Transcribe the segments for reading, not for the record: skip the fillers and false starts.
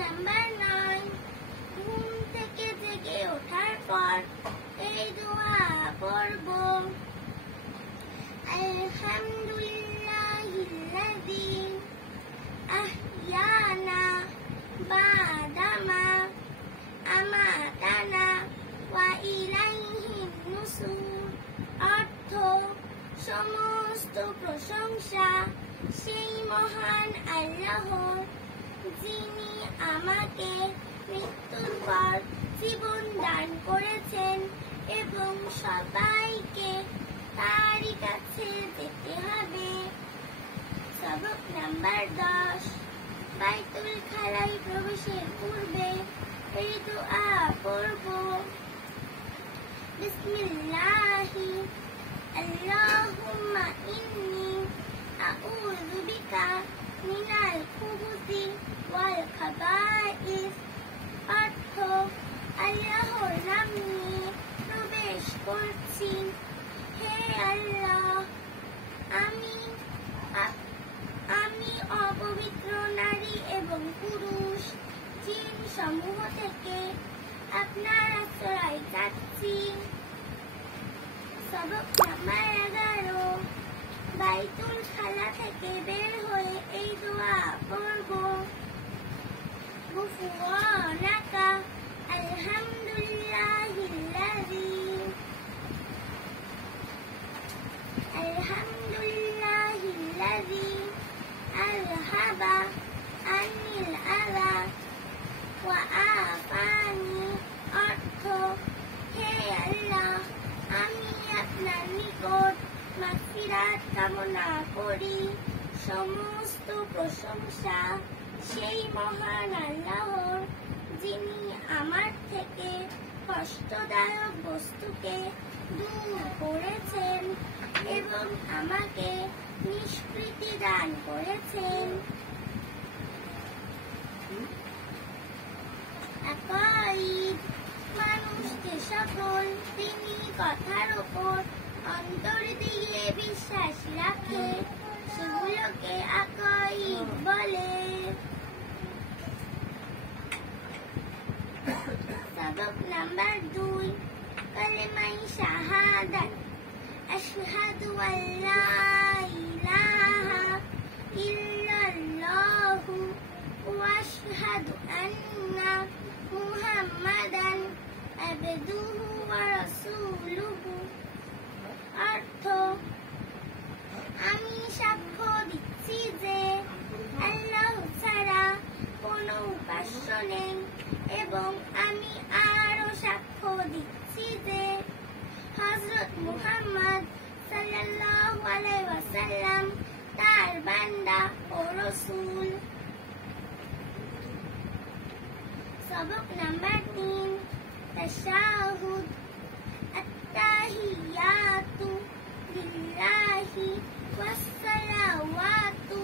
Number 9, ঘুম থেকে জেগে ওঠার পর এই দোয়া পড়ব। আলহামদুলিল্লাহিল্লাযী আহইয়ানা বা'দামা আমাতানা ওয়া ইলাইহিন নুশুর। অর্থ: সমস্ত প্রশংসা সেই মহান আল্লাহর, যিনি আমাকে মৃত্যুর পর জীবন দান করেছেন এবং সবাইকে তারই কাছে যেতে হবে। সবক নাম্বার 10, বাইতুল খালায় প্রবেশের পূর্বে এই দোয়া পড়ব। বিসমিল্লাহি আল্লাহুম্মা ইন্নী আউযু বিকা মিনাল খুবুসি ওয়াল খাবাইস। অর্থ: আল্লাহর নাম নিয়ে প্রবেশ করছি। হে আল্লাহ, আমি অপবিত্র নারী এবং পুরুষ জিন সমূহ থেকে আপনার আশ্রয় চাচ্ছি। সবক নাম্বার 11, বাইতুল খালা থেকে বের হয়ে এই দোয়া পড়ব। গুফরানাকা আলহামদুলিল্লাহিল্লাযী আযহাবা আনিল আযা ওয়া আফানি। অর্থ: হে আল্লাহ, আমি আপনার নিকট মাগফিরাত কামনা করি। সমস্ত প্রশংসা সেই মহান আল্লাহর, যিনি আমার থেকে কষ্টদায়ক বস্তুকে দূর করেছেন এবং আমাকে নিষ্কৃতি দান করেছেন। আকাইদ: মানুষ যে সকল তিনি কথার উপর অন্তর দিয়ে বিশ্বাস রাখে সেগুলোকে আকাইদ বলে। সবক নাম্বার 2, কালেমায়ে শাহাদাত। আশহাদু আল্লা ইলাহা ইল্লাল্লাহু ওয়া আশহাদু আন্না মুহাম্মাদান আবদুহু ওয়া রাসূলুহু। অর্থ: আমি সাক্ষ্য দিচ্ছি যে আল্লাহ ছাড়া কোনো উপাস্য নেই এবং আমি আরো সাক্ষ্য দিচ্ছি যে হযরত মুহাম্মদ সাল্লাল্লাহু আলাইহি ওয়াসাল্লাম তার বান্দা ও রাসূল। সবক নাম্বার 3, তাশাহুদ। আত্তাহিয়াতু লিল্লাহি ওয়াসসালাওয়াতু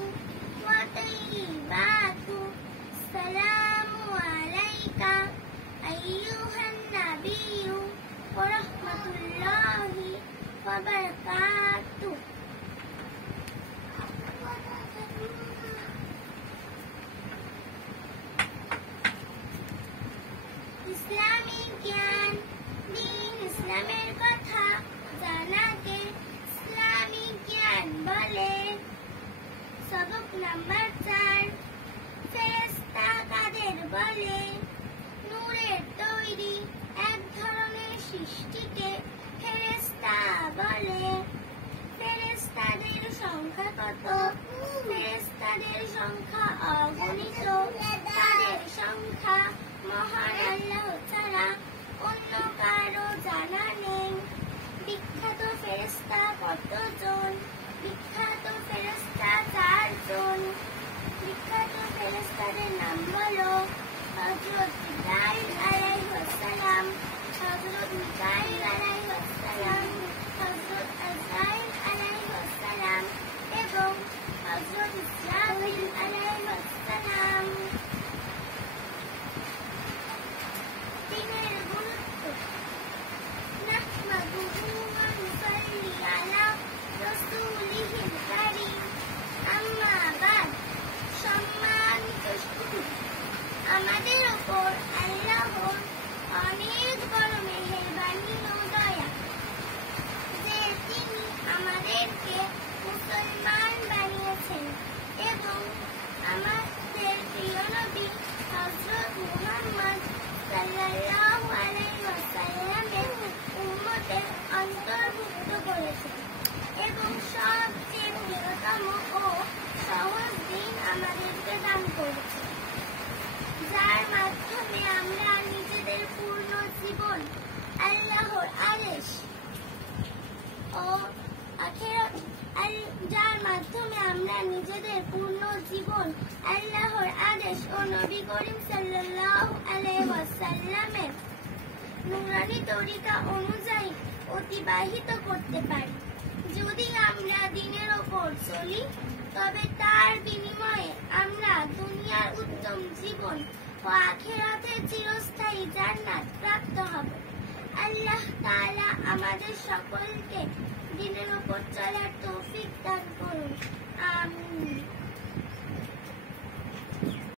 ওয়া তাইয়্যিবাতু। সালামু আলাইকা আইয়ুহান নাবিয়্যু ওয়া রাহমাতুল্লাহি ওয়া বারাকাতুহু। ইসলামিক জ্ঞান। দ্বীন ইসলামের কথা জানাকে ইসলামিক জ্ঞান বলে। সবক নাম্বার 4, ফেরেশতা কাদের বলে? নূরের তৈরি এক ধরনের সৃষ্টিকে ফেরেশতা বলে। ফেরেশতাদের সংখ্যা কত? ফেরেশতাদের সংখ্যা অগণিত। তাদের সংখ্যা মহান আল্লাহ ছাড়া অন্য কারো জানা নেই। বিখ্যাত ফেরেশতা কতজন? বিখ্যাত ফেরেশতা 4 জন। বিখ্যাত ফেরেশতাদের নাম হলো হযরত জিবরাইল আলাইহিস সালাম, হযরত মিকাঈল আলাইহিস সালাম, হযরত আজরাইল আলাইহিস সালাম এবং হযরত ইসরাফিল আলাইহিস সালাম। দিনের গুরুত্ব। নাহমাদুহু ওয়া নুসাল্লি আলা রাসূলিহিল কারীম। আম্মা বাদ। সম্মানিত শুধু আমাদের উপর আল্লাহর অনেক বড় মেহেরবানি ও দয়া যে তিনি আমাদেরকে মুসলমান বানিয়েছেন এবং আমাদের প্রিয় নবী হযরত মুহাম্মদ সাল্লাল্লাহু আলাইহি ওয়াসাল্লামের উম্মতের অন্তর্ভুক্ত করেছেন এবং সবচেয়ে প্রিয়তম ও সহজ দিন আমাদেরকে দান করেছেন, যার মাধ্যমে আমরা নিজেদের পূর্ণ জীবন আল্লাহর আদেশ ও নবী করিম সাল্লাল্লাহু আলাইহি ওয়াসাল্লামের নূরানী তরিকা অনুযায়ী অতিবাহিত করতে পারি। যদি আমরা দ্বীনের উপর চলি তবে তার বিনিময়ে আমরা দুনিয়ার উত্তম জীবন ও আখিরাতের চিরস্থায়ী জান্নাত প্রাপ্ত হব। আল্লাহ তাআলা আমাদের সকলকে দ্বীনের উপর চলার তৌফিক দান করুন।